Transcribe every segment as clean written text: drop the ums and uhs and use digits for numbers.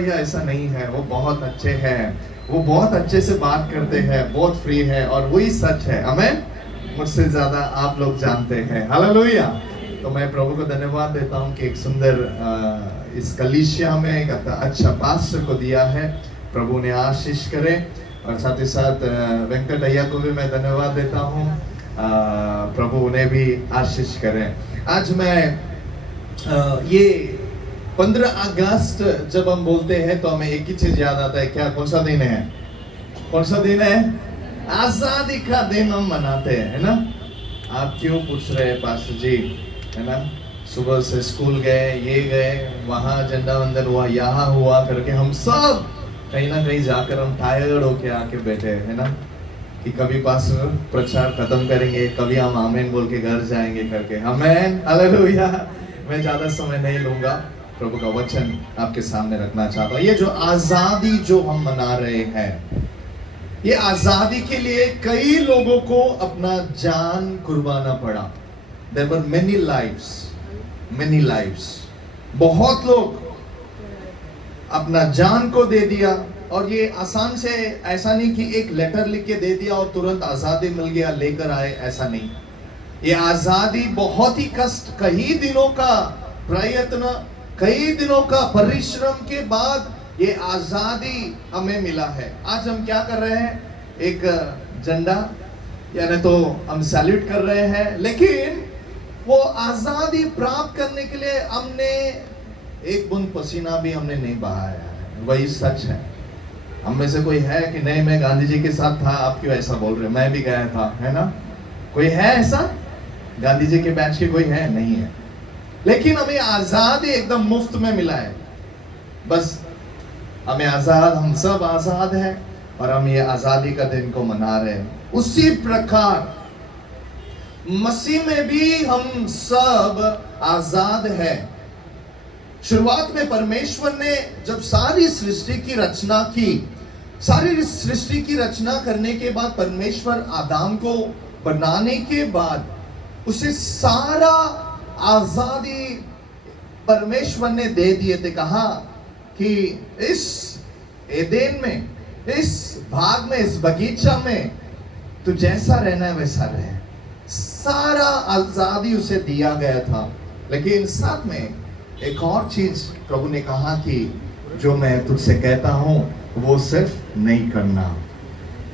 या ऐसा नहीं है, वो बहुत अच्छे हैं, वो बहुत अच्छे से बात करते हैं, बहुत फ्री है और वही सच है। आमेन। मुझसे ज्यादा आप लोग जानते हैं। हालेलुया। तो मैं प्रभु को धन्यवाद देता हूँ कि एक सुंदर इस कलीसिया में एक अच्छा पास्टर को दिया है। प्रभु ने आशीष करे। और साथ ही साथ वेंकट अय्या को भी मैं धन्यवाद देता हूँ। प्रभु उन्हें भी आशीष करें। आज मैं ये 15 अगस्त जब हम बोलते हैं तो हमें एक ही चीज याद आता है। क्या? कौन सा दिन है? कौन सा दिन है? आजादी का दिन हम मनाते हैं, है ना। आप क्यों पूछ रहे हैं पास्टर जी, है ना। सुबह से स्कूल गए, ये गए, वहां झंडा वंदन हुआ, यहाँ हुआ करके हम सब कहीं ना कहीं जाकर हम टायर्ड होके आके बैठे, है ना। कि कभी पास्टर प्रचार खत्म करेंगे, कभी हम आमीन बोल के घर जाएंगे करके। आमीन, हालेलुया। मैं ज्यादा समय नहीं लूंगा, प्रभु का वचन आपके सामने रखना चाहता हूँ। ये जो आजादी जो हम मना रहे हैं, ये आजादी के लिए कई लोगों को अपना जान कुर्बाना पड़ा। There were many lives, many lives। बहुत लोग अपना जान को दे दिया। और ये आसान से ऐसा नहीं कि एक लेटर लिख के दे दिया और तुरंत आजादी मिल गया, लेकर आए, ऐसा नहीं। ये आजादी बहुत ही कष्ट, कई दिनों का प्रयत्न, कई दिनों का परिश्रम के बाद ये आजादी हमें मिला है। आज हम क्या कर रहे हैं? एक झंडा यानी तो हम सैल्यूट कर रहे हैं, लेकिन वो आजादी प्राप्त करने के लिए हमने एक बूंद पसीना भी हमने नहीं बहाया है। वही सच है। हम में से कोई है कि नहीं मैं गांधी जी के साथ था, आप क्यों ऐसा बोल रहे हैं? मैं भी गया था, है ना। कोई है ऐसा? गांधी जी के बैच के कोई है? नहीं है। लेकिन हमें आजादी एकदम मुफ्त में मिला है। बस हमें आजाद, हम सब आजाद हैं और हम ये आजादी का दिन को मना रहे हैं। उसी प्रकार मसीह में भी हम सब आजाद हैं। शुरुआत में परमेश्वर ने जब सारी सृष्टि की रचना की, सारी सृष्टि की रचना करने के बाद परमेश्वर आदम को बनाने के बाद उसे सारा आजादी परमेश्वर ने दे दिए थे। कहा कि इस एदेन में, इस भाग में, इस बगीचा में तू जैसा रहना है वैसा रहे। सारा आजादी उसे दिया गया था। लेकिन साथ में एक और चीज प्रभु ने कहा कि जो मैं तुझसे कहता हूं वो सिर्फ नहीं करना।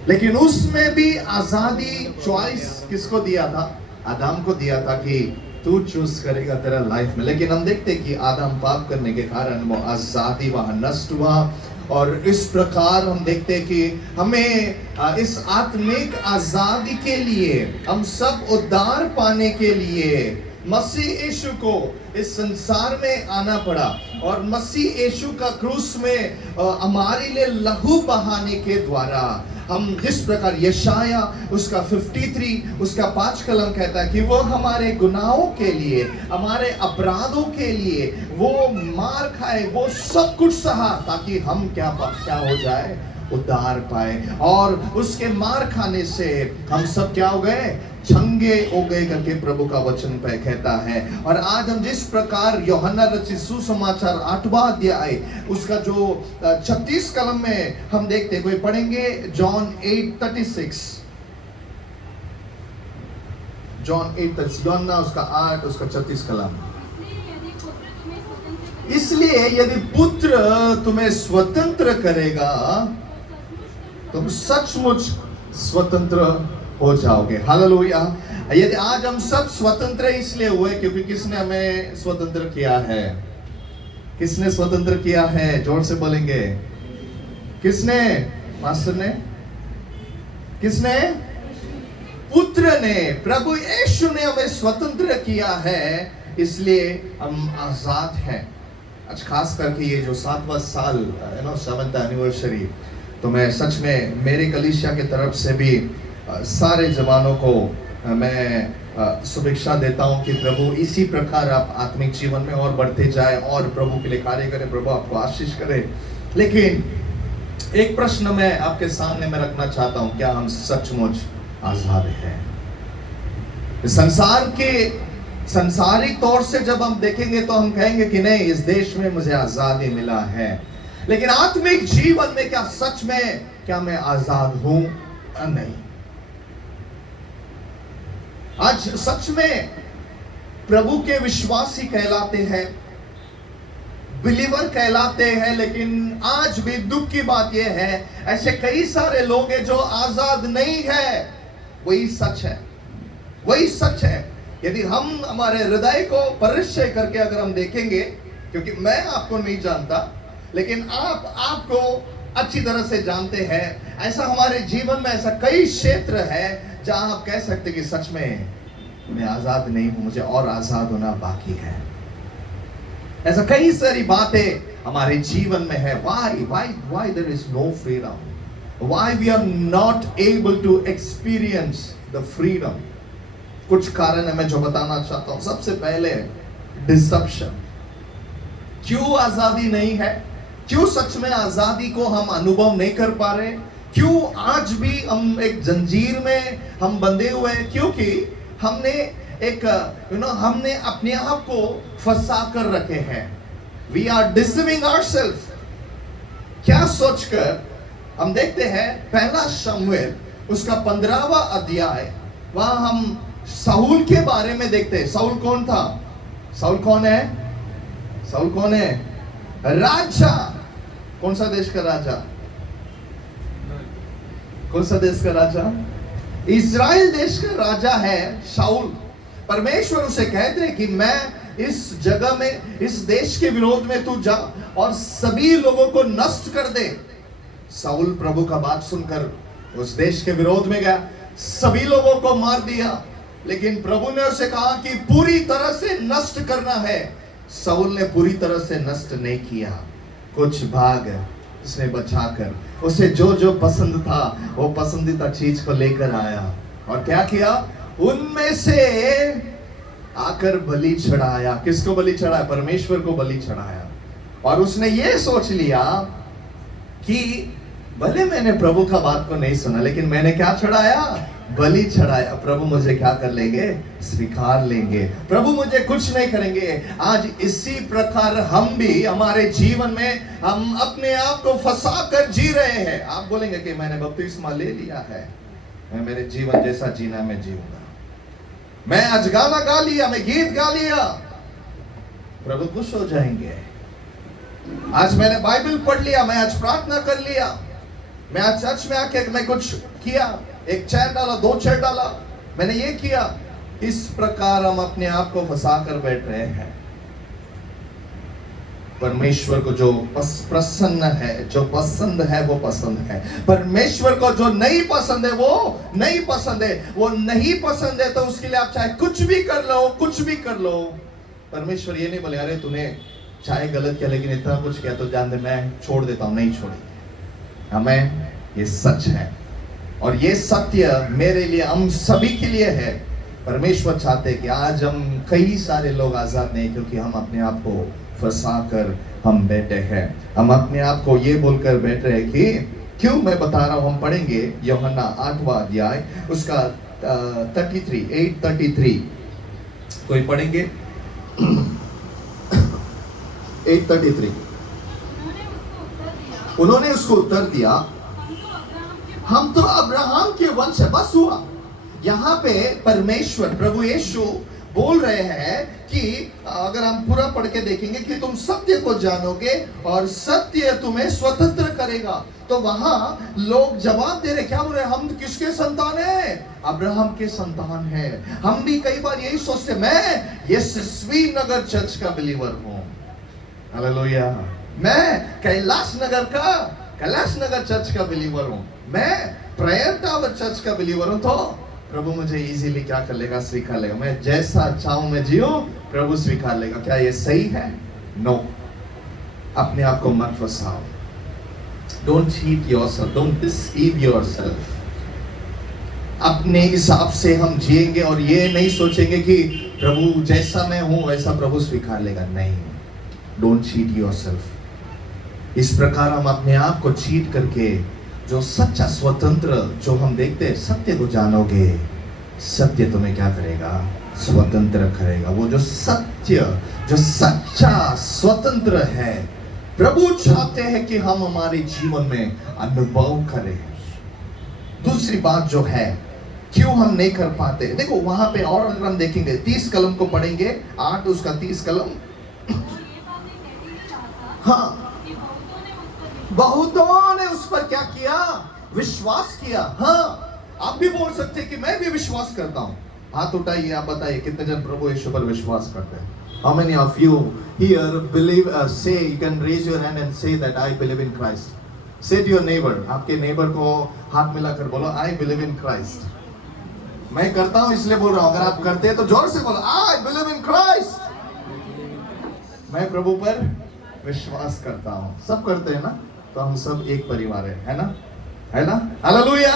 लेकिन उसमें भी आजादी, चॉइस किसको दिया था? आदम को दिया था कि तू चूज करेगा तेरा लाइफ में। लेकिन हम देखते कि आदम पाप करने के कारण वो आजादी वहां नष्ट हुआ। और इस प्रकार हम देखते कि हमें इस आत्मिक आजादी के लिए, हम सब उद्धार पाने के लिए मसीह यीशु को इस संसार में आना पड़ा। और मसीह यीशु का क्रूस में हमारे लिए लहू बहाने के द्वारा हम जिस प्रकार यशाया उसका 53 उसका 5 कलम कहता है कि वो हमारे गुनाहों के लिए, हमारे अपराधों के लिए वो मार खाए, वो सब कुछ सहा ताकि हम क्या हो जाए? उद्धार पाए। और उसके मार खाने से हम सब क्या हो गए? चंगे हो गए करके प्रभु का वचन पे कहता है। और आज हम जिस प्रकार यूहन्ना रचित सुसमाचार 8वां अध्याय उसका जो 36 कलम में हम देखते, कोई पढ़ेंगे? जॉन 8:36, जॉन 8:36, यूहन्ना उसका 8 उसका 36 कलम। इसलिए यदि पुत्र तुम्हें स्वतंत्र करेगा तुम सचमुच स्वतंत्र हो जाओगे। हालेलुया। यदि आज हम सब स्वतंत्र इसलिए हुए क्योंकि किसने हमें स्वतंत्र किया है? किसने स्वतंत्र किया है? जोर से बोलेंगे। किसने? मास्टर ने? किसने? पुत्र ने, प्रभु यीशु ने हमें स्वतंत्र किया है, इसलिए हम आजाद हैं। आज खास करके ये जो 7वां साल, 7th एनिवर्सरी, तो मैं सच में मेरे कलीसिया की तरफ से भी सारे जवानों को मैं शुभेच्छा देता हूं कि प्रभु इसी प्रकार आप आत्मिक जीवन में और बढ़ते जाए और प्रभु के लिए कार्य करें। प्रभु आपको आशीष करे। लेकिन एक प्रश्न मैं आपके सामने में रखना चाहता हूं, क्या हम सचमुच आजाद हैं? संसार के संसारिक तौर से जब हम देखेंगे तो हम कहेंगे कि नहीं, इस देश में मुझे आजादी मिला है। लेकिन आत्मिक जीवन में क्या सच में क्या मैं आजाद हूं या नहीं? आज सच में प्रभु के विश्वासी कहलाते हैं, बिलीवर कहलाते हैं, लेकिन आज भी दुख की बात यह है ऐसे कई सारे लोग हैं जो आजाद नहीं है। वही सच है, वही सच है। यदि हम हमारे हृदय को परिचय करके अगर हम देखेंगे, क्योंकि मैं आपको नहीं जानता लेकिन आप आपको अच्छी तरह से जानते हैं, ऐसा हमारे जीवन में ऐसा कई क्षेत्र है जहां आप कह सकते कि सच में मैं आजाद नहीं हूं, मुझे और आजाद होना बाकी है। ऐसा कई सारी बातें हमारे जीवन में है। why there is no freedom, why we are not able to experience the freedom? कुछ कारण है मैं जो बताना चाहता हूं। सबसे पहले डिसेप्शन। क्यों आजादी नहीं है? क्यों सच में आजादी को हम अनुभव नहीं कर पा रहे? क्यों आज भी हम एक जंजीर में हम बंधे हुए हैं? क्योंकि हमने एक हमने अपने आप को फंसा कर रखे हैं। We are deceiving ourselves. क्या सोचकर हम देखते हैं पहला शमूएल उसका 15वां अध्याय, वहां हम साउल के बारे में देखते हैं। साउल कौन था? साउल कौन है? साउल कौन है? राजा। कौन सा देश का राजा? कौन सा देश का राजा? इज़राइल देश का राजा है शाऊल। परमेश्वर उसे कहते हैं कि मैं इस जगह में, इस देश के विरोध में तू जा और सभी लोगों को नष्ट कर दे। शाऊल प्रभु का बात सुनकर उस देश के विरोध में गया, सभी लोगों को मार दिया। लेकिन प्रभु ने उसे कहा कि पूरी तरह से नष्ट करना है। शाऊल ने पूरी तरह से नष्ट नहीं किया, कुछ भाग उसने बचाकर उसे जो जो पसंद था वो पसंदीदा चीज को लेकर आया और क्या किया? उनमें से आकर बलि चढ़ाया। किसको बलि चढ़ाया? परमेश्वर को बलि चढ़ाया। और उसने ये सोच लिया कि भले मैंने प्रभु का बात को नहीं सुना, लेकिन मैंने क्या चढ़ाया? बलि चढ़ाया। प्रभु मुझे क्या कर लेंगे? स्वीकार लेंगे। प्रभु मुझे कुछ नहीं करेंगे। आज इसी प्रकार हम भी हमारे जीवन में हम अपने आप को फंसा कर जी रहे हैं। आप बोलेंगे कि मैंने बपतिस्मा ले लिया है, मैं मेरे जीवन जैसा जीना मैं जीऊंगा, मैं आज गाना गा लिया, मैं गीत गा लिया, प्रभु खुश हो जाएंगे। आज मैंने बाइबल पढ़ लिया, मैं आज प्रार्थना कर लिया, मैं आज चर्च में आके मैं कुछ किया, एक चेयर डाला, 2 चेयर डाला, मैंने ये किया। इस प्रकार हम अपने आप को फंसा कर बैठ रहे हैं। परमेश्वर को जो प्रसन्न है, जो पसंद है वो पसंद है। परमेश्वर को जो नहीं पसंद है वो नहीं पसंद है। वो नहीं पसंद है तो उसके लिए आप चाहे कुछ भी कर लो, कुछ भी कर लो। परमेश्वर ये नहीं बोले अरे तूने चाहे गलत किया लेकिन इतना कुछ किया तो जान दे मैं छोड़ देता हूं। नहीं छोड़ेंगे। हमें ये सच है और ये सत्य मेरे लिए, हम सभी के लिए है। परमेश्वर चाहते हैं कि आज हम कई सारे लोग आजाद नहीं, क्योंकि हम अपने आप को फंसा कर हम बैठे हैं। हम अपने आप को ये बोलकर बैठ रहे हैं कि क्यों, मैं बता रहा हूं, हम पढ़ेंगे यूहन्ना 8वां अध्याय उसका 8:33 कोई पढ़ेंगे 8:33। उन्होंने उसको उत्तर दिया हम तो अब्राहम के वंश है। बस हुआ। यहाँ पे परमेश्वर प्रभु यीशु बोल रहे हैं कि अगर हम पूरा पढ़ के देखेंगे कि तुम सत्य को जानोगे और सत्य तुम्हें स्वतंत्र करेगा। तो वहां लोग जवाब दे रहे, क्या बोल रहे? हम किसके संतान हैं? अब्राहम के संतान हैं। हम भी कई बार यही सोचते, मैं यशस्वी नगर चर्च का बिलीवर हूं, हालेलुया, मैं कैलाश नगर चर्च का बिलीवर हूं, मैं प्रेयर टावर चर्च का बिलीवर हूं। तो प्रभु मुझे इजीली क्या कर लेगा? स्वीकार लेगा। मैं जैसा चाहूं मैं जियो, प्रभु स्वीकार लेगा। क्या ये सही है? नो। अपने आप को मत फंसाओ। Don't cheat yourself, don't deceive yourself. अपने हिसाब से हम जिएंगे और ये नहीं सोचेंगे कि प्रभु जैसा मैं हूं वैसा प्रभु स्वीकार लेगा। नहीं, डोंट चीट योरसेल्फ। इस प्रकार हम अपने आप को चीट करके जो सच्चा स्वतंत्र, जो हम देखते हैं, सत्य को जानोगे, सत्य तुम्हें क्या करेगा? स्वतंत्र करेगा। वो जो सत्य, जो सच्चा स्वतंत्र है प्रभु चाहते हैं कि हम हमारे जीवन में अनुभव करें। दूसरी बात जो है, क्यों हम नहीं कर पाते, देखो वहां पे और अगर हम देखेंगे 30 कलम को पढ़ेंगे, 8 उसका 30 कलम। हाँ, बहुतों ने उस पर क्या किया, विश्वास किया। हाँ, आप भी बोल सकते हैं कि मैं भी विश्वास करता हूं। हाथ उठाइए, आप बताइए कितने जन प्रभु यीशु पर विश्वास करते हैं। How many of you here believe, say, you can raise your hand and say that I believe in Christ. Say to your neighbor, आपके neighbor को हाथ मिलाकर बोलो, I believe in Christ. मैं करता हूं इसलिए बोल रहा हूं, अगर आप करते हैं तो जोर से बोलो, I believe in Christ. मैं प्रभु पर विश्वास करता हूं। सब करते हैं ना, तो हम सब एक परिवार है ना, है ना? हालेलुया।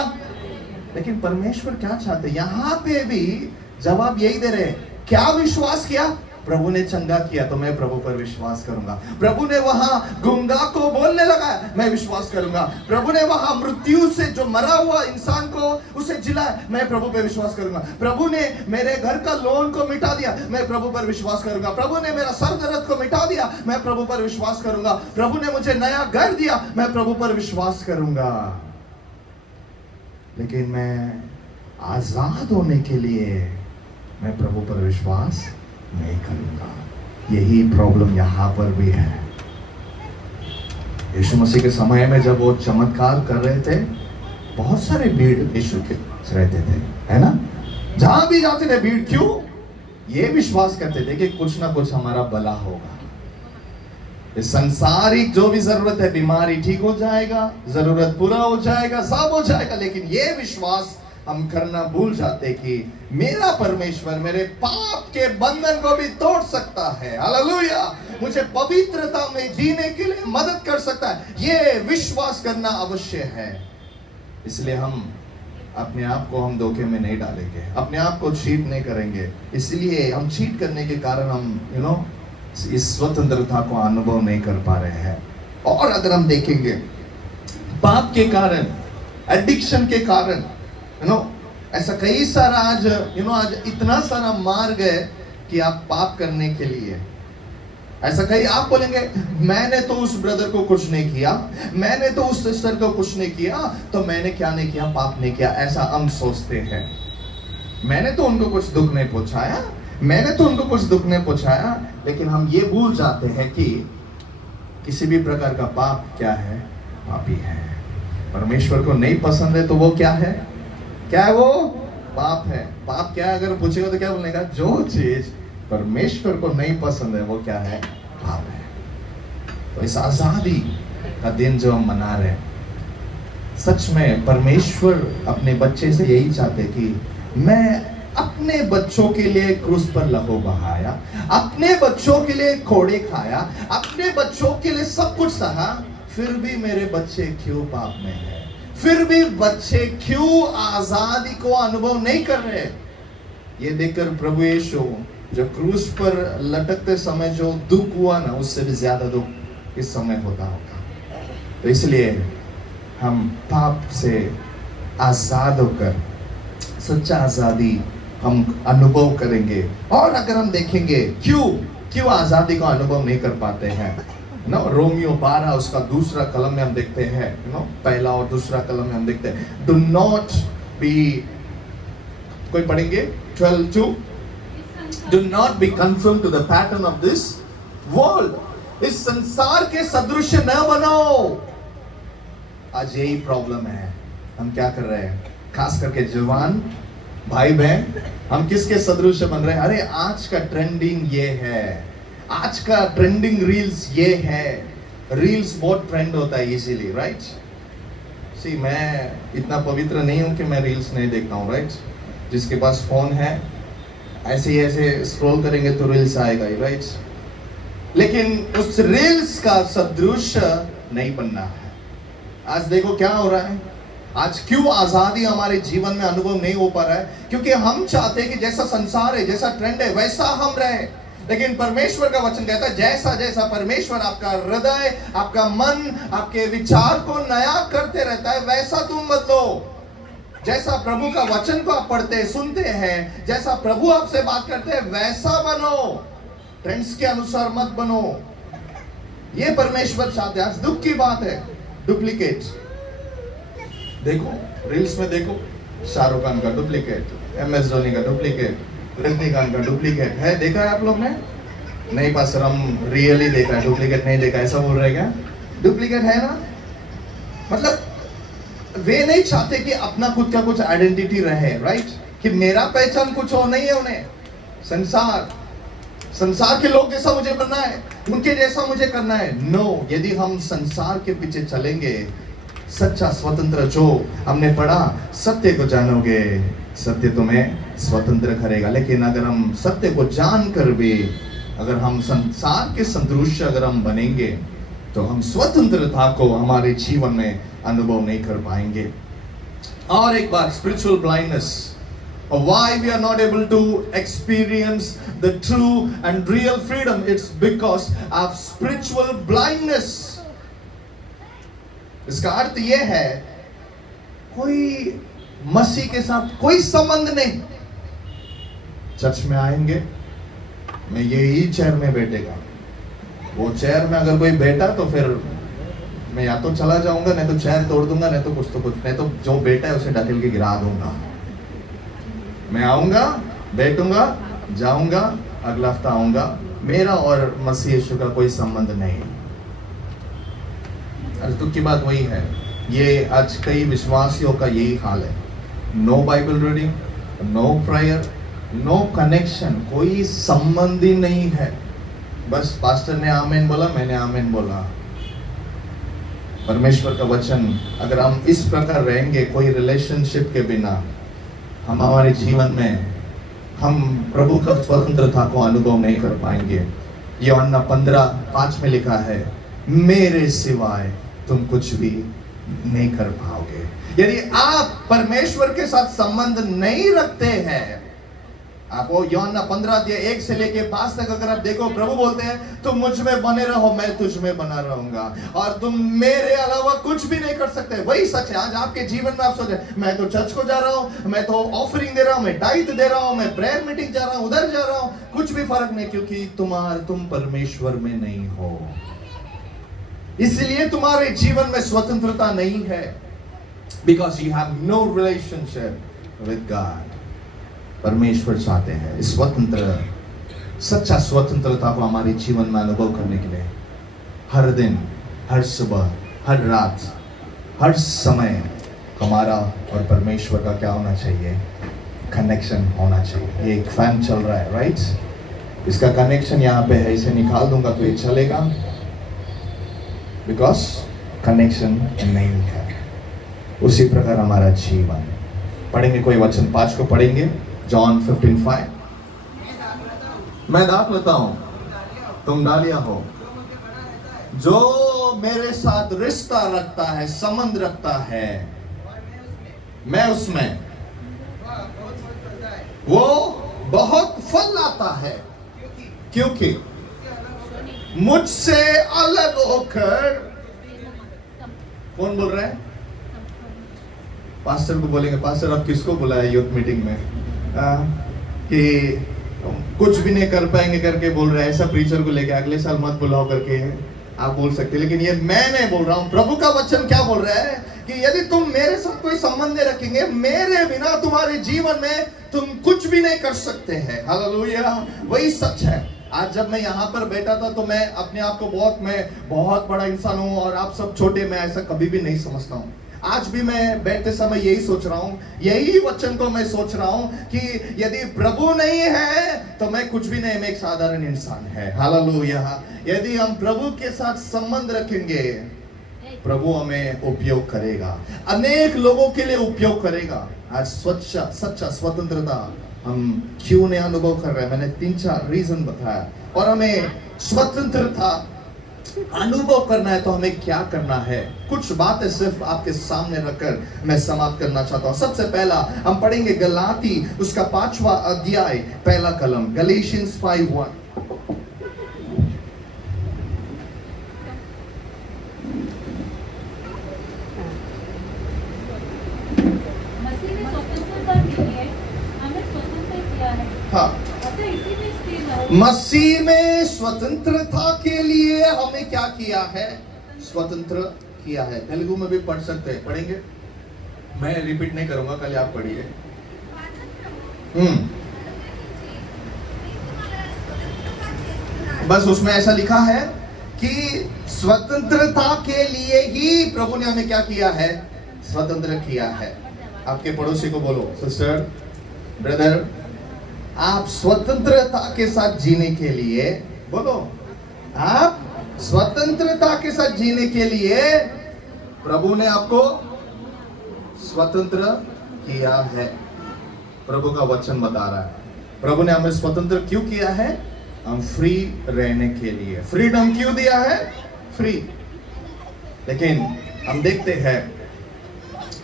लेकिन परमेश्वर क्या चाहते, यहां पे भी जवाब यही दे रहे, क्या विश्वास किया, प्रभु ने चंगा किया तो मैं प्रभु पर विश्वास करूंगा। प्रभु ने वहां गूंगा को बोलने लगा, मैं विश्वास करूंगा। प्रभु ने वहां मृत्यु से जो मरा हुआ इंसान को उसे जिलाया, मैं प्रभु पर विश्वास करूंगा। प्रभु ने मेरे घर का लोन को मिटा दिया, मैं प्रभु पर विश्वास करूंगा। प्रभु ने मेरा सर दर्द को मिटा दिया, मैं प्रभु पर विश्वास करूंगा। प्रभु ने मुझे नया घर दिया, मैं प्रभु पर विश्वास करूंगा। लेकिन मैं आजाद होने के लिए मैं प्रभु पर विश्वास नहीं करूंगा। यही प्रॉब्लम यहां पर भी है। यीशु मसीह के समय में जब वो चमत्कार कर रहे थे, बहुत सारे भीड़ यीशु के पास रहते थे, है ना? जहां भी जाते थे भीड़, क्यों? ये विश्वास करते थे कि कुछ ना कुछ हमारा भला होगा। इस संसारिक जो भी जरूरत है, बीमारी ठीक हो जाएगा, जरूरत पूरा हो जाएगा, सब हो जाएगा। लेकिन ये विश्वास हम करना भूल जाते कि मेरा परमेश्वर मेरे पाप के बंधन को भी तोड़ सकता है। हालेलुया। मुझे पवित्रता में जीने के लिए मदद कर सकता है। ये विश्वास करना अवश्य है। इसलिए हम अपने आप को हम धोखे में नहीं डालेंगे, अपने आप को चीट नहीं करेंगे। इसलिए हम चीट करने के कारण हम इस स्वतंत्रता को अनुभव नहीं कर पा रहे हैं। और अगर हम देखेंगे पाप के कारण, एडिक्शन के कारण, ऐसा कई सारा आज आज इतना सारा मार्ग है कि आप पाप करने के लिए, ऐसा कई आप बोलेंगे मैंने तो उस ब्रदर को कुछ नहीं किया, मैंने तो उस सिस्टर को कुछ नहीं किया, तो मैंने क्या नहीं किया, पाप नहीं किया। ऐसा हम सोचते हैं। मैंने तो उनको कुछ दुख नहीं पहुंचाया, मैंने तो उनको कुछ दुख नहीं पहुंचाया। लेकिन हम ये भूल जाते हैं कि किसी भी प्रकार का पाप क्या है, पापी है। परमेश्वर को नहीं पसंद है तो वो क्या है, क्या है वो, पाप है। पाप क्या है, अगर पूछेगा तो क्या बोलने का, जो चीज परमेश्वर को नहीं पसंद है वो क्या है, पाप है। तो इस आजादी का दिन जो हम मना रहे हैं, सच में परमेश्वर अपने बच्चे से यही चाहते कि मैं अपने बच्चों के लिए क्रूस पर लहू बहाया, अपने बच्चों के लिए कोड़े खाया, अपने बच्चों के लिए सब कुछ सहा, फिर भी मेरे बच्चे क्यों पाप में है, फिर भी बच्चे क्यों आजादी को अनुभव नहीं कर रहे। ये देखकर प्रभु यीशु जो क्रूस पर लटकते समय जो दुख हुआ ना, उससे भी ज्यादा दुख इस समय होता होगा। तो इसलिए हम पाप से आजाद होकर सच्चा आजादी हम अनुभव करेंगे। और अगर हम देखेंगे क्यों आजादी का अनुभव नहीं कर पाते हैं, रोमियो 12 उसका दूसरा कलम में हम देखते हैं, पहला और दूसरा कलम में हम देखते हैं, डू नॉट बी, कोई पढ़ेंगे 12:2, do not be conform to the pattern of this world. इस संसार के सदृश न बनो। आज यही प्रॉब्लम है। हम क्या कर रहे हैं, खास करके जवान भाई बहन, हम किसके सदृश बन रहे हैं? अरे आज का ट्रेंडिंग ये है, आज का ट्रेंडिंग रील्स ये है। रील्स बहुत ट्रेंड होता है इजीली, राइट? सी, मैं इतना पवित्र नहीं हूं कि मैं रील्स नहीं देखता हूं, राइट? जिसके पास फोन है ऐसे ही ऐसे स्क्रॉल करेंगे तो रील्स आएगा ही, राइट? लेकिन उस रील्स का सदृश नहीं बनना है। आज देखो क्या हो रहा है, आज क्यों आजादी हमारे जीवन में अनुभव नहीं हो पा रहा है, क्योंकि हम चाहते हैं कि जैसा संसार है, जैसा ट्रेंड है, वैसा हम रहे। लेकिन परमेश्वर का वचन कहता है जैसा जैसा परमेश्वर आपका हृदय, आपका मन, आपके विचार को नया करते रहता है, वैसा तुम बदलो। जैसा प्रभु का वचन को आप पढ़ते सुनते हैं, जैसा प्रभु आपसे बात करते हैं, वैसा बनो। ट्रेंड्स के अनुसार मत बनो। ये परमेश्वर चाहते हैं। आज दुख की बात है, डुप्लीकेट। देखो रील्स में देखो, शाहरुख खान का डुप्लीकेट, MS धोनी का डुप्लीकेट, रजनीकांत का डुप्लीकेट है। देखा है आप लोग ने? नहीं पास्टर, हम रियली देखा है, डुप्लीकेट नहीं देखा, ऐसा बोल रहे क्या? डुप्लीकेट है ना। मतलब वे नहीं चाहते कि अपना खुद का कुछ आइडेंटिटी रहे, राइट? कि मेरा पहचान कुछ और नहीं है। उन्हें संसार के लोग जैसा मुझे बनना है, उनके जैसा मुझे करना है। नो, यदि हम संसार के पीछे चलेंगे, सच्चा स्वतंत्र जो हमने पढ़ा, सत्य को जानोगे, सत्य तुम्हें स्वतंत्र करेगा। लेकिन अगर हम सत्य को जानकर भी अगर हम संसार के सदृश अगर हम बनेंगे, तो हम स्वतंत्रता को हमारे जीवन में अनुभव नहीं कर पाएंगे। और एक बात, spiritual blindness, why we are not able to experience the true and real freedom, it's because of spiritual blindness. इसका अर्थ यह है, कोई मसीह के साथ कोई संबंध नहीं। चर्च में आएंगे, मैं यही चेयर में बैठेगा, वो चेयर में अगर कोई बैठा तो फिर मैं या तो चला जाऊंगा, नहीं तो चेयर तोड़ दूंगा, नहीं तो कुछ, नहीं तो जो बैठा है उसे ढकेल के गिरा दूंगा। मैं आऊंगा, बैठूंगा, जाऊंगा, अगला हफ्ता आऊंगा। मेरा और मसीह यीशु का कोई संबंध नहीं। आज दुख की बात वही है। ये आज कई विश्वासियों का यही हाल है। No Bible reading, no prayer, no connection, कोई संबंध ही नहीं है। बस पास्टर ने आमीन बोला, मैंने आमीन बोला। परमेश्वर का वचन, अगर हम इस प्रकार रहेंगे, कोई रिलेशनशिप के बिना, हम हमारे जीवन में हम प्रभु का स्वतंत्रता को अनुभव नहीं कर पाएंगे। यूहन्ना 15:5 में लिखा है, मेरे सिवाय तुम कुछ भी नहीं कर पाओगे। यदि आप परमेश्वर के साथ संबंध नहीं रखते हैं, आपको यूहन्ना 15:1 से लेके 5 तक अगर आप देखो, प्रभु बोलते हैं तुम मुझ में बने रहो, मैं तुझ में बना रहूंगा, और तुम मेरे अलावा कुछ भी नहीं कर सकते। वही सच है। आज आपके जीवन में आप सोचे, मैं तो चर्च को जा रहा हूं, मैं तो ऑफरिंग दे रहा हूं, मैं टाइट दे रहा हूं, मैं प्रेयर मीटिंग जा रहा हूं, उधर जा रहा हूं, कुछ भी फर्क नहीं, क्योंकि तुम परमेश्वर में नहीं हो। इसलिए तुम्हारे जीवन में स्वतंत्रता नहीं है, because you have no relationship with God. परमेश्वर चाहते हैं स्वतंत्र, सच्चा स्वतंत्रता को हमारे जीवन में अनुभव करने के लिए हर दिन, हर सुबह, हर रात, हर समय हमारा और परमेश्वर का क्या होना चाहिए? कनेक्शन होना चाहिए। ये एक फैन चल रहा है, राइट? इसका कनेक्शन यहाँ पे है, इसे निकाल दूंगा तो ये चलेगा, बिकॉज कनेक्शन नहीं है। उसी प्रकार हमारा जीवन। पढ़ेंगे कोई वचन, 5 को पढ़ेंगे, जॉन 15:5। मैं दाख लेता हूं, तुम डालिया हो। जो मेरे साथ रिश्ता रखता है, संबंध रखता है, मैं उसमें, वो बहुत फल लाता है, क्योंकि मुझसे अलग होकर, कौन बोल रहा है? पास्टर को बोलेंगे, पास्टर अब किसको बुलाया यूथ मीटिंग में कि कुछ भी नहीं कर पाएंगे करके बोल रहे हैं। ऐसा प्रीचर को लेके अगले साल मत बुलाओ करके आप बोल सकते हैं, लेकिन ये मैं नहीं बोल रहा हूं। प्रभु का वचन क्या बोल रहा है कि यदि तुम मेरे साथ कोई संबंध रखेंगे, मेरे बिना तुम्हारे जीवन में तुम कुछ भी नहीं कर सकते हैं। हालेलुया, वही सच है। आज जब मैं यहाँ पर बैठा था तो मैं अपने आप को मैं बहुत बड़ा इंसान हूँ और आप सब छोटे, मैं ऐसा कभी भी नहीं समझता हूँ। आज भी मैं बैठते समय यही सोच रहा हूँ, यही वचन को मैं सोच रहा हूँ कि यदि प्रभु नहीं है तो मैं कुछ भी नहीं, मैं एक साधारण इंसान है। हालेलुया। यदि हम प्रभु के साथ संबंध रखेंगे, प्रभु हमें उपयोग करेगा, अनेक लोगों के लिए उपयोग करेगा। आज सच्चा स्वतंत्रता हम क्यों नहीं अनुभव कर रहे हैं? मैंने 3-4 रीजन बताया। और हमें स्वतंत्रता अनुभव करना है तो हमें क्या करना है? कुछ बातें सिर्फ आपके सामने रखकर मैं समाप्त करना चाहता हूं। सबसे पहला हम पढ़ेंगे गलाती उसका 5वां अध्याय, पहला कलम, गैलेशियंस 5:1। मसीह ने स्वतंत्रता के लिए हमें स्वतंत्र किया है। हाँ, अतः इसी में स्थिर रहो मसीह में स्वतंत्रता के लिए हमें क्या किया है? स्वतंत्र किया है। तेलुगु में भी पढ़ सकते हैं, पढ़ेंगे, मैं रिपीट नहीं करूंगा, कल आप पढ़िए। बस उसमें ऐसा लिखा है कि स्वतंत्रता के लिए ही प्रभु ने हमें क्या किया है? स्वतंत्र किया है। आपके पड़ोसी को बोलो, सिस्टर, ब्रदर, आप स्वतंत्रता के साथ जीने के लिए, बोलो, आप स्वतंत्रता के साथ जीने के लिए प्रभु ने आपको स्वतंत्र किया है। प्रभु का वचन बता रहा है, प्रभु ने हमें स्वतंत्र क्यों किया है? हम फ्री रहने के लिए। फ्रीडम क्यों दिया है? फ्री। लेकिन हम देखते हैं,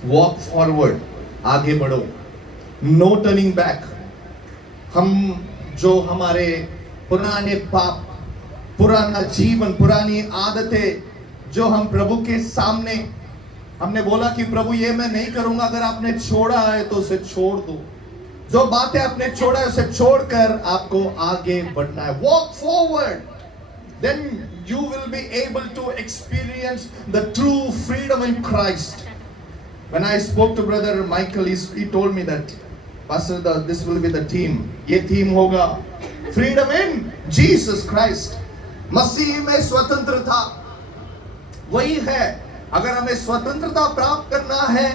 वॉक फॉरवर्ड, आगे बढ़ो, नो टर्निंग बैक। हम जो हमारे पुराने पाप, पुराना जीवन, पुरानी आदतें जो हम प्रभु के सामने हमने बोला कि प्रभु ये मैं नहीं करूंगा, अगर आपने छोड़ा है तो उसे छोड़ दो। जो बातें आपने छोड़ा है उसे छोड़कर आपको आगे बढ़ना है। Walk forward, then you will be able to experience the true freedom in Christ. When I spoke to brother Michael, he told me that, Pastor, this will be the theme. ये थीम होगा, freedom इन Jesus Christ. मसीह में स्वतंत्रता वही है। अगर हमें स्वतंत्रता प्राप्त करना है,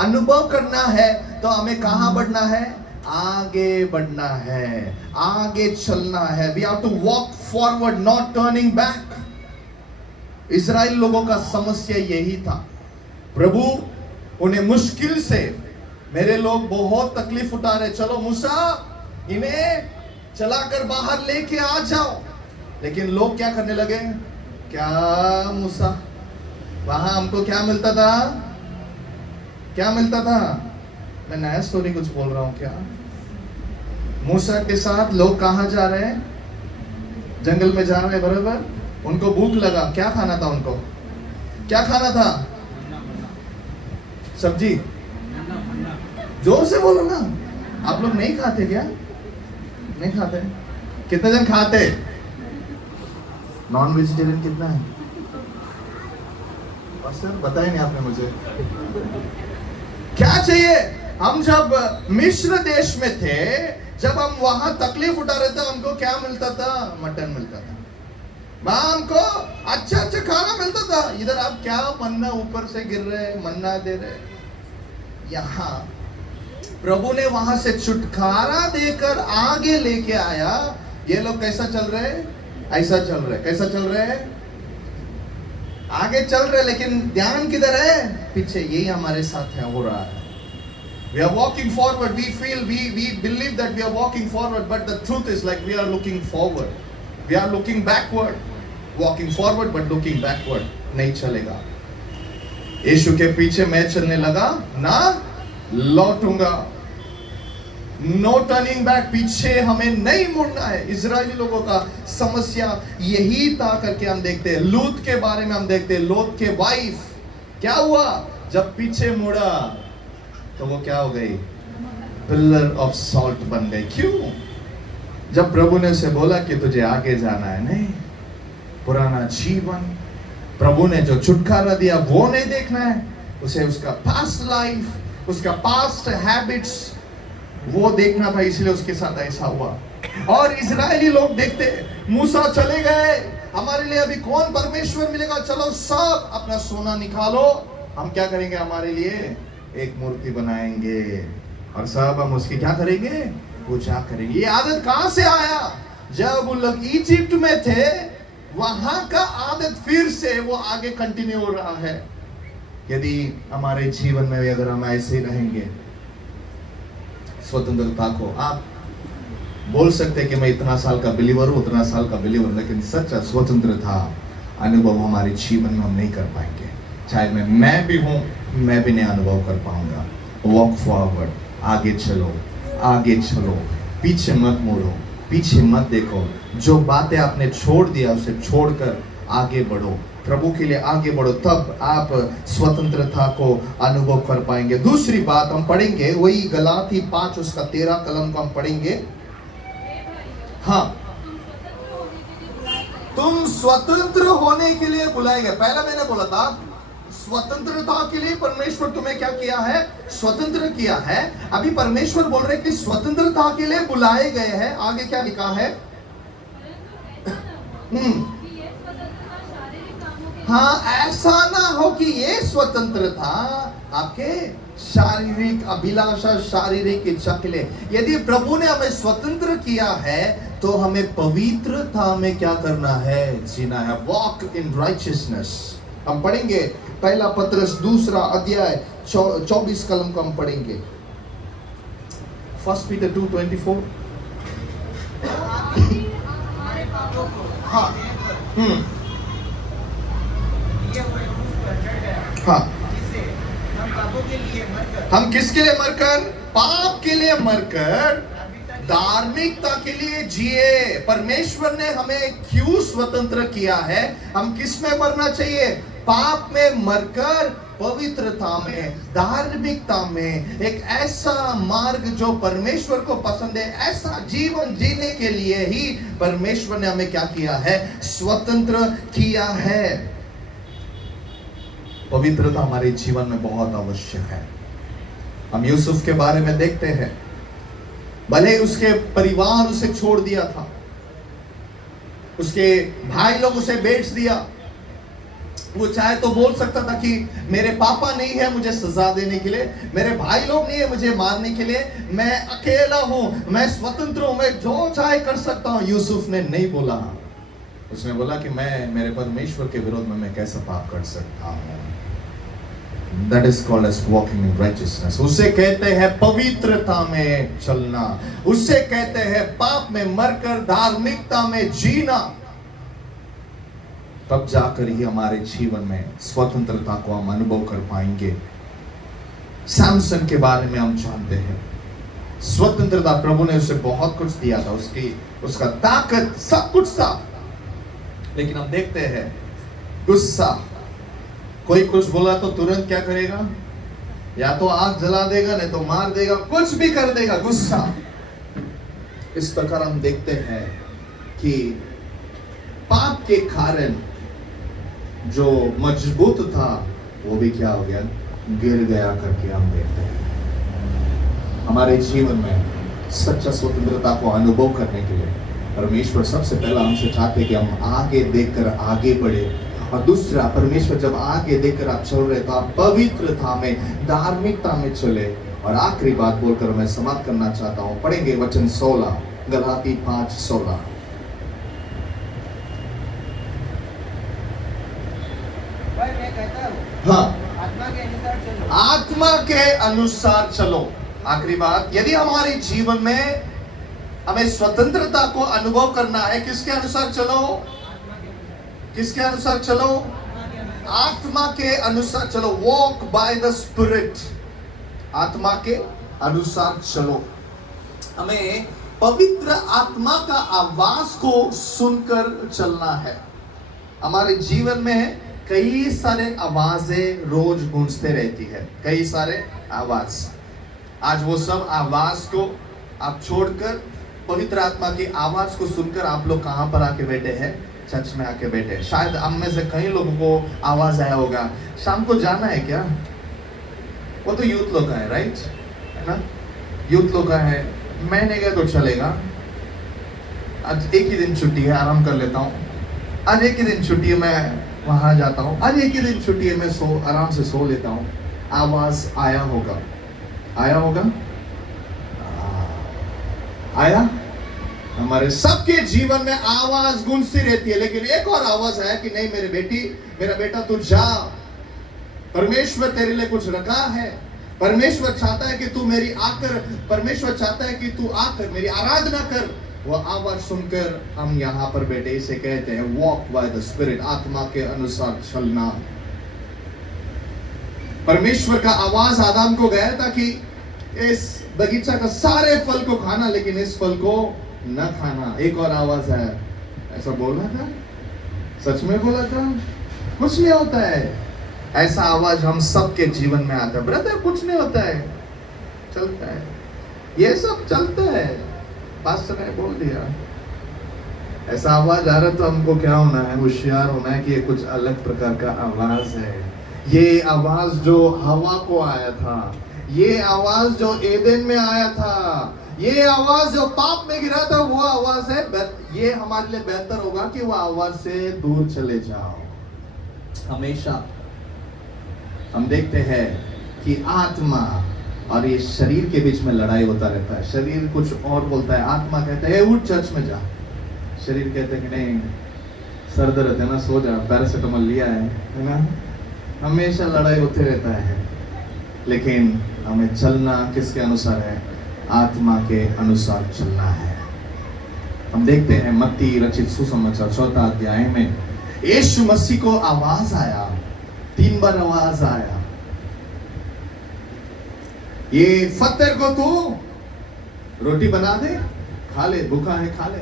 अनुभव करना है, तो हमें कहां बढ़ना है? आगे बढ़ना है, आगे चलना है। We have to walk forward, not turning back. Israel लोगों का समस्या यही था। प्रभु उन्हें मुश्किल से, मेरे लोग बहुत तकलीफ उठा रहे, चलो मूसा इन्हें चलाकर बाहर लेके आ जाओ। लेकिन लोग क्या करने लगे? क्या मूसा, वहां हमको क्या मिलता था? क्या मिलता था? मैं नया स्टोरी कुछ बोल रहा हूं क्या? मूसा के साथ लोग कहां जा रहे हैं? जंगल में जा रहे हैं, बराबर। उनको भूख लगा, क्या खाना था उनको? क्या खाना था? सब्जी। जोर से बोलो ना। आप लोग नहीं खाते क्या? नहीं खाते? कितने जन खाते? नॉन वेजिटेरियन कितना है? सर बताया नहीं आपने मुझे। क्या चाहिए? हम जब मिस्र देश में थे, जब हम वहां तकलीफ उठा रहे थे, हमको क्या मिलता था? मटन मिलता था। वहां हमको अच्छा अच्छा खाना मिलता था। इधर आप क्या मन्ना ऊपर से गिर रहे, मन्ना दे रहे। यहाँ प्रभु ने वहां से छुटकारा देकर आगे लेके आया। ये लोग कैसा चल रहे? ऐसा चल रहे। कैसा चल रहे? आगे चल रहे, लेकिन ध्यान किधर है? पीछे। यही हमारे साथ है, हो रहा है। We are walking forward. We feel, we believe that we are walking forward, but the truth is like we are looking forward. We are looking backward. Walking forward but looking backward नहीं चलेगा। यीशु के पीछे मैं चलने लगा, ना लौटूंगा। No turning back, पीछे हमें नहीं मुड़ना है। इजरायली लोगों का समस्या यही था करके हम देखते हैं। लूत के बारे में हम देखते हैं। लूत के वाइफ क्या हुआ? जब पीछे मुड़ा तो वो क्या हो गई? पिलर ऑफ सॉल्ट बन गई। क्यों? जब प्रभु ने उसे बोला कि तुझे आगे जाना है, नहीं, पुराना जीवन, प्रभु ने जो छुटकारा दिया वो नहीं देखना है उसे। उसका पास्ट लाइफ, उसका पास्ट हैबिट्स वो देखना था, इसलिए उसके साथ ऐसा हुआ। और इजरायली लोग देखते, मूसा चले गए, हमारे लिए अभी कौन परमेश्वर मिलेगा? चलो सब अपना सोना निकालो, हम क्या करेंगे? हमारे लिए एक मूर्ति बनाएंगे और सब हम उसकी क्या करेंगे? पूजा करेंगे। ये आदत कहां से आया? जब वो लोग इजिप्ट में थे, वहां का आदत फिर से वो आगे कंटिन्यू हो रहा है। यदि हमारे जीवन में भी अगर हम ऐसे रहेंगे, स्वतंत्रता को, आप बोल सकते हैं कि मैं इतना साल का बिलीवर हूं, उतना साल का बिलीवर, लेकिन सच्चा स्वतंत्रता अनुभव हमारे जीवन में हम नहीं कर पाएंगे। चाहे मैं भी हूं, मैं भी नहीं अनुभव कर पाऊंगा। वॉक फॉरवर्ड, आगे चलो, आगे चलो, पीछे मत मुड़ो, पीछे मत देखो। जो बातें आपने छोड़ दिया उसे छोड़कर आगे बढ़ो, प्रभु के लिए आगे बढ़ो, तब आप स्वतंत्रता को अनुभव कर पाएंगे। दूसरी बात हम पढ़ेंगे, वही गलाती 5 उसका 13 कलम को हम पढ़ेंगे। हाँ, तुम स्वतंत्र होने के लिए बुलाए गए। पहला मैंने बोला था स्वतंत्रता के लिए परमेश्वर तुम्हें क्या किया है, स्वतंत्र किया है। अभी परमेश्वर बोल रहे कि स्वतंत्रता के लिए बुलाए गए हैं। आगे क्या लिखा है? हाँ, ऐसा ना हो कि ये स्वतंत्रता आपके शारीरिक अभिलाषा, शारीरिक इच्छा के लिए। यदि प्रभु ने हमें स्वतंत्र किया है तो हमें पवित्रता में क्या करना है, जीना है। Walk in righteousness. हम पढ़ेंगे पहला पत्रस 2 अध्याय 24 कलम को हम पढ़ेंगे। 1 Peter 2:24। हाँ, हाँ, हम किसके लिए मरकर? पाप के लिए मरकर धार्मिकता के लिए जिए। परमेश्वर ने हमें क्यों स्वतंत्र किया है? हम किस में मरना चाहिए? पाप में मरकर पवित्रता में, धार्मिकता में, एक ऐसा मार्ग जो परमेश्वर को पसंद है, ऐसा जीवन जीने के लिए ही परमेश्वर ने हमें क्या किया है, स्वतंत्र किया है। पवित्रता हमारे जीवन में बहुत आवश्यक है। हम यूसुफ के बारे में देखते हैं, भले उसके परिवार उसे छोड़ दिया था, उसके भाई लोग उसे बेच दिया। वो चाहे तो बोल सकता था कि मेरे पापा नहीं है मुझे सजा देने के लिए, मेरे भाई लोग नहीं है मुझे मारने के लिए, मैं अकेला हूं, मैं स्वतंत्र हूं, मैं जो चाहे कर सकता हूं। यूसुफ ने नहीं बोला। उसने बोला कि मैं मेरे परमेश्वर के विरोध में मैं कैसा पाप कर सकता हूं। That is called as walking in righteousness। उसे कहते हैं पवित्रता में चलना, उसे कहते हैं पाप में मरकर धार्मिकता में जीना। तब जाकर ही हमारे जीवन में स्वतंत्रता को हम अनुभव कर पाएंगे। सैमसन के बारे में हम जानते हैं, स्वतंत्रता प्रभु ने उसे बहुत कुछ दिया था, उसका ताकत सब कुछ था। लेकिन हम देखते हैं गुस्सा। कोई कुछ बोला तो तुरंत क्या करेगा? या तो आग जला देगा, नहीं तो मार देगा, कुछ भी कर देगा। गुस्सा। इस प्रकार हम देखते हैं कि पाप के कारण जो मजबूत था वो भी क्या हो गया, गिर गया करके हम देखते हैं। हमारे जीवन में सच्चा स्वतंत्रता को अनुभव करने के लिए परमेश्वर सबसे पहला हमसे चाहते हैं कि हम आगे देखकर आगे बढ़े। और दूसरा, परमेश्वर जब आगे देखकर आप चल रहे तो आप पवित्रता में, धार्मिकता में चले। और आखिरी बात बोलकर मैं समाप्त करना चाहता हूं। पढ़ेंगे वचन 16, गलाती 5:16। हाँ, आत्मा के अनुसार चलो। आखिरी बात, यदि हमारे जीवन में हमें स्वतंत्रता को अनुभव करना है, किसके अनुसार चलो? किसके अनुसार चलो? आत्मा के अनुसार चलो। Walk by the spirit. आत्मा के अनुसार चलो। हमें पवित्र आत्मा का आवाज को सुनकर चलना है। हमारे जीवन में कई सारे आवाजें रोज गूंजते रहती है, कई सारे आवाज। आज वो सब आवाज को आप छोड़कर पवित्र आत्मा की आवाज को सुनकर आप लोग कहां पर आके बैठे हैं? चर्च में आके बैठे। शायद हम में से कई लोगों को आवाज आया होगा, शाम को जाना है क्या? वो तो यूथ लोग का है, राइट? है ना, यूथ लोग का है। मैं नहीं गया तो चलेगा, आज एक ही दिन छुट्टी है, आराम कर लेता हूँ। आज एक ही दिन छुट्टी है, मैं वहां जाता हूँ। आज एक ही दिन छुट्टी है, मैं आराम से सो लेता हूँ। आवाज आया होगा, आया होगा, आया। हमारे सबके जीवन में आवाज गूंजती रहती है, लेकिन एक और आवाज है कि नहीं मेरी बेटी, मेरा बेटा, तू जा, परमेश्वर तेरे लिए कुछ रखा है। परमेश्वर चाहता है कि तू मेरी आकर, परमेश्वर चाहता है कि तू आकर मेरी आराधना कर। वो आवाज सुनकर हम यहाँ पर बैठे। इसे कहते हैं वॉक बाय द स्पिरिट, आत्मा के अनुसार चलना। परमेश्वर का आवाज आदम को गया था कि इस बगीचा का सारे फल को खाना, लेकिन इस फल को न खाना। एक और आवाज है, ऐसा बोलना था? सच में बोला था? कुछ नहीं होता है। ऐसा आवाज हम सबके जीवन में आता है। ब्रदर कुछ नहीं होता है, चलता है, ये सब चलता है, पास्टर ने बोल दिया। ऐसा आवाज आ रहा है तो हमको क्या होना है, होशियार होना है कि ये कुछ अलग प्रकार का आवाज है। ये आवाज जो हवा को आया था, ये आवाज जो एदेन में आया था, ये आवाज जो पाप में गिरा था, वो आवाज है। ये हमारे लिए बेहतर होगा कि वो आवाज से दूर चले जाओ। हमेशा हम देखते हैं कि आत्मा और ये शरीर के बीच में लड़ाई होता रहता है। शरीर कुछ और बोलता है, आत्मा कहता है उठ चर्च में जा। शरीर कहते हैं कि नहीं, सर दर्द है ना, सो जा, पैरासिटामोल लिया है ना। हमेशा लड़ाई होते रहता है। लेकिन हमें चलना किसके अनुसार है? आत्मा के अनुसार चलना है। हम देखते हैं मत्ती रचित सुसमाचार 4 अध्याय में यीशु मसीह को आवाज आया, 3 बार आवाज आया, ये फत्तर को तू रोटी बना दे, खा ले, भूखा है खा ले,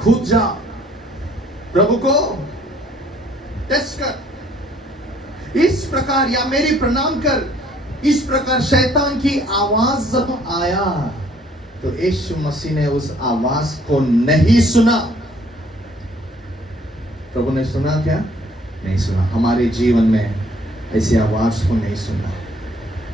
खुद जा, प्रभु को टेस्ट कर, इस प्रकार, या मेरी प्रणाम कर। इस प्रकार शैतान की आवाज जब आया तो यीशु मसीह ने उस आवाज को नहीं सुना। प्रभु ने सुना क्या? नहीं सुना। हमारे जीवन में ऐसी आवाज को नहीं सुना।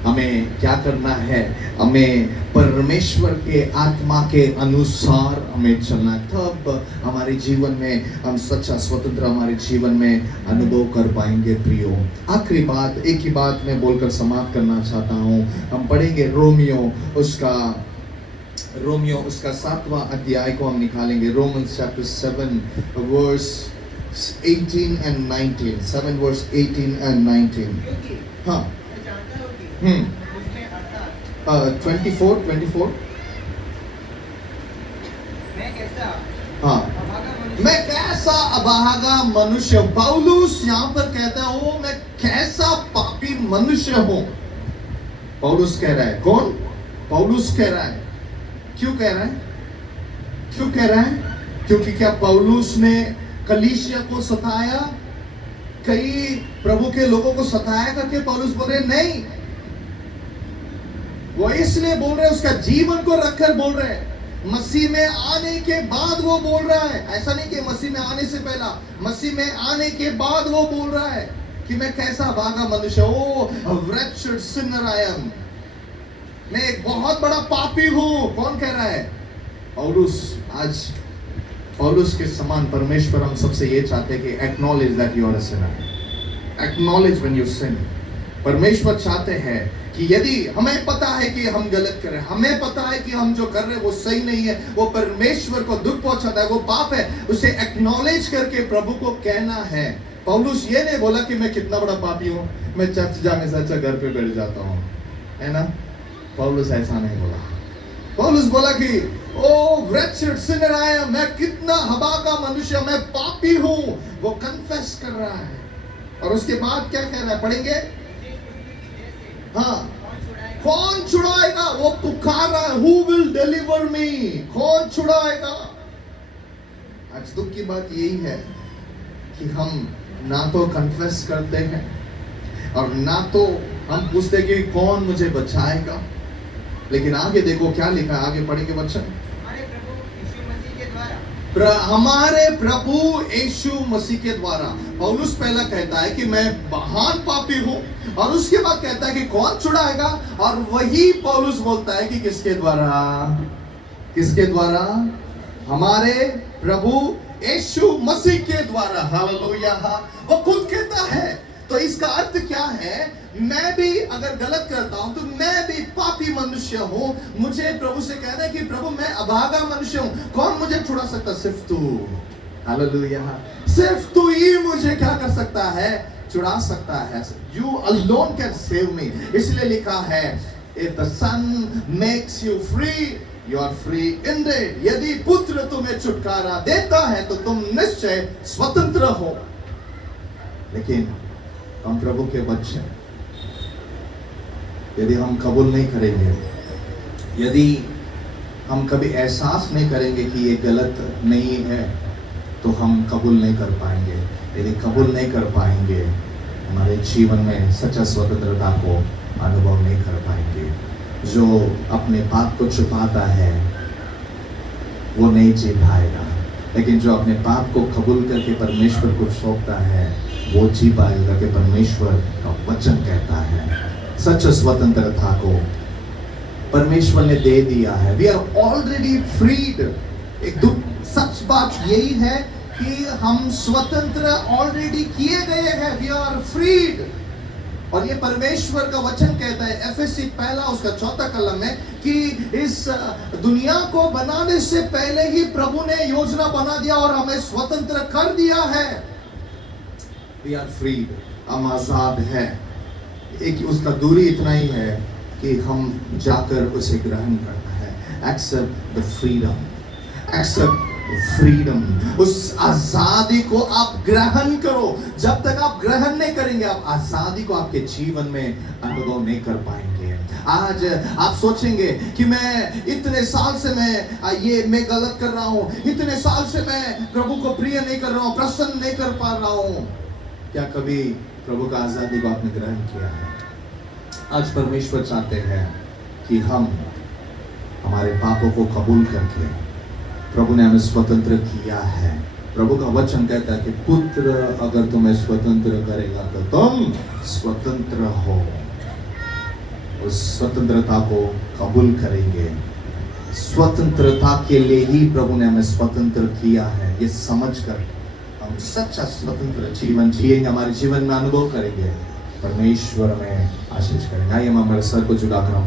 हमें क्या करना है? हमें परमेश्वर के आत्मा के अनुसार हमें चलना, तब हमारे जीवन में हम सच्चा स्वतंत्र हमारे जीवन में अनुभव कर पाएंगे। प्रियो, आखिरी बात, एक ही बात मैं बोलकर समाप्त करना चाहता हूँ। हम पढ़ेंगे रोमियो उसका 7वां अध्याय को हम निकालेंगे। Romans chapter 7 verse 18 and 19, 7 verse 18 and 19। हाँ, 24। हाँ, मैं कैसा अभागा मनुष्य। पौलुस यहाँ पर कहता हूँ मैं कैसा पापी मनुष्य हूँ। पौलुस कह रहा है। कौन? पौलुस कह रहा है। क्यों कह रहा है? क्यों कह रहा है? क्योंकि क्या पौलुस ने कलीसिया को सताया? कई प्रभु के लोगों को सताया करके पौलुस बोल रहे? नहीं, वो इसलिए बोल रहे, उसका जीवन को रखकर बोल रहे। मसीह में आने के बाद वो बोल रहा है। ऐसा नहीं कि मसीह में आने से पहला, मसीह में आने के बाद वो बोल रहा है कि मैं कैसा भागा मनुष्य। ओ wretched sinner I am, मैं एक बहुत बड़ा पापी हूँ। कौन कह रहा है? पौलुस। आज पौलुस के समान परमेश्वर हम सबसे ये चाहते हैं कि acknowledge that you are a sinner, acknowledge when you sin. परमेश्वर चाहते हैं कि यदि हमें पता है कि हम गलत कर रहे हैं, हमें पता है कि हम जो कर रहे हैं वो सही नहीं है, वो परमेश्वर को दुख पहुंचाता है, वो पाप है, उसे एक्नॉलेज करके प्रभु को कहना है। पौलुस ये नहीं बोला कि मैं कितना बड़ा पापी हूँ, मैं चर्च जाने से अच्छा घर पे बैठ जाता हूँ, है ना। पौलुस ऐसा नहीं बोला। पौलुस बोला कि ओ wretched sinner I am, मैं कितना हबाका मनुष्य, मैं पापी हूँ। वो कन्फेस कर रहा है। और उसके बाद क्या कह रहा है? पढ़ेंगे। हाँ, कौन छुड़ाएगा? वो पुकार रहा है, Who will deliver me? कौन छुड़ाएगा? आज दुख की बात यही है कि हम ना तो कन्फेस करते हैं और ना तो हम पूछते कि कौन मुझे बचाएगा। लेकिन आगे देखो क्या लिखा है, आगे पढ़ेंगे बच्चन। हमारे प्रभु यीशु मसीह के द्वारा। पौलुस पहला कहता है कि मैं महान पापी हूं, और उसके बाद कहता है कि कौन छुड़ाएगा। और वही पौलुस बोलता है कि किसके द्वारा? किसके द्वारा? हमारे प्रभु यीशु मसीह के द्वारा। हालेलुया। वो खुद कहता है। तो इसका अर्थ क्या है? मैं भी अगर गलत करता हूं तो मैं भी पापी मनुष्य हूं। मुझे प्रभु से कहना है कि प्रभु मैं अभागा मनुष्य हूं, कौन मुझे छुड़ा सकता? सिर्फ तू। हालेलुया। सिर्फ तू ही मुझे क्या कर सकता है? छुड़ा सकता है। You alone can save me। इसलिए लिखा है, if the Son makes you free, you are free indeed। यदि पुत्र तुम्हें छुटकारा देता है तो तुम निश्चय स्वतंत्र हो। लेकिन हम प्रभु के बच्चे, यदि हम कबूल नहीं करेंगे, यदि हम कभी एहसास नहीं करेंगे कि ये गलत नहीं है, तो हम कबूल नहीं कर पाएंगे। यदि कबूल नहीं कर पाएंगे, हमारे जीवन में सच्चा स्वतंत्रता को अनुभव नहीं कर पाएंगे। जो अपने पाप को छुपाता है वो नहीं जी पाएगा। लेकिन जो अपने पाप को कबूल करके परमेश्वर को सौंपता है वो जी पाएगा कि परमेश्वर का वचन कहता है। सच स्वतंत्रता को परमेश्वर ने दे दिया है। We are already freed. एक सच बात यही है कि हम स्वतंत्र ऑलरेडी किए गए हैं। We are freed. और ये परमेश्वर का वचन कहता है एफएससी 1:4 में कि इस दुनिया को बनाने से पहले ही प्रभु ने योजना बना दिया और हमें स्वतंत्र कर दिया है। We are freed. हम आजाद है। एक उसका दूरी इतना ही है कि हम जाकर उसे ग्रहण करना है। Accept the freedom. Accept freedom. उस आजादी को आप ग्रहण करो। जब तक आप ग्रहण नहीं करेंगे आप आजादी को आपके जीवन में अनुभव नहीं कर पाएंगे। आज आप सोचेंगे कि मैं इतने साल से मैं गलत कर रहा हूं, इतने साल से मैं प्रभु को प्रिय नहीं कर रहा हूं, प्रसन्न नहीं कर पा रहा हूं। क्या कभी प्रभु का आजादी को आपने ग्रहण किया है? आज परमेश्वर चाहते हैं कि हम हमारे पापों को कबूल करके प्रभु ने हमें स्वतंत्र किया है। प्रभु का वचन कहता है कि पुत्र अगर तुम्हें स्वतंत्र करेगा तो तुम स्वतंत्र हो। उस स्वतंत्रता को कबूल करेंगे। स्वतंत्रता के लिए ही प्रभु ने हमें स्वतंत्र किया है। ये समझकर हम सच्चा स्वतंत्र जीवन जिएंगे, हमारे जीवन में अनुभव करेंगे, परमेश्वर में आशीष करेंगे। आइए हम हमारे सर को झुकाकर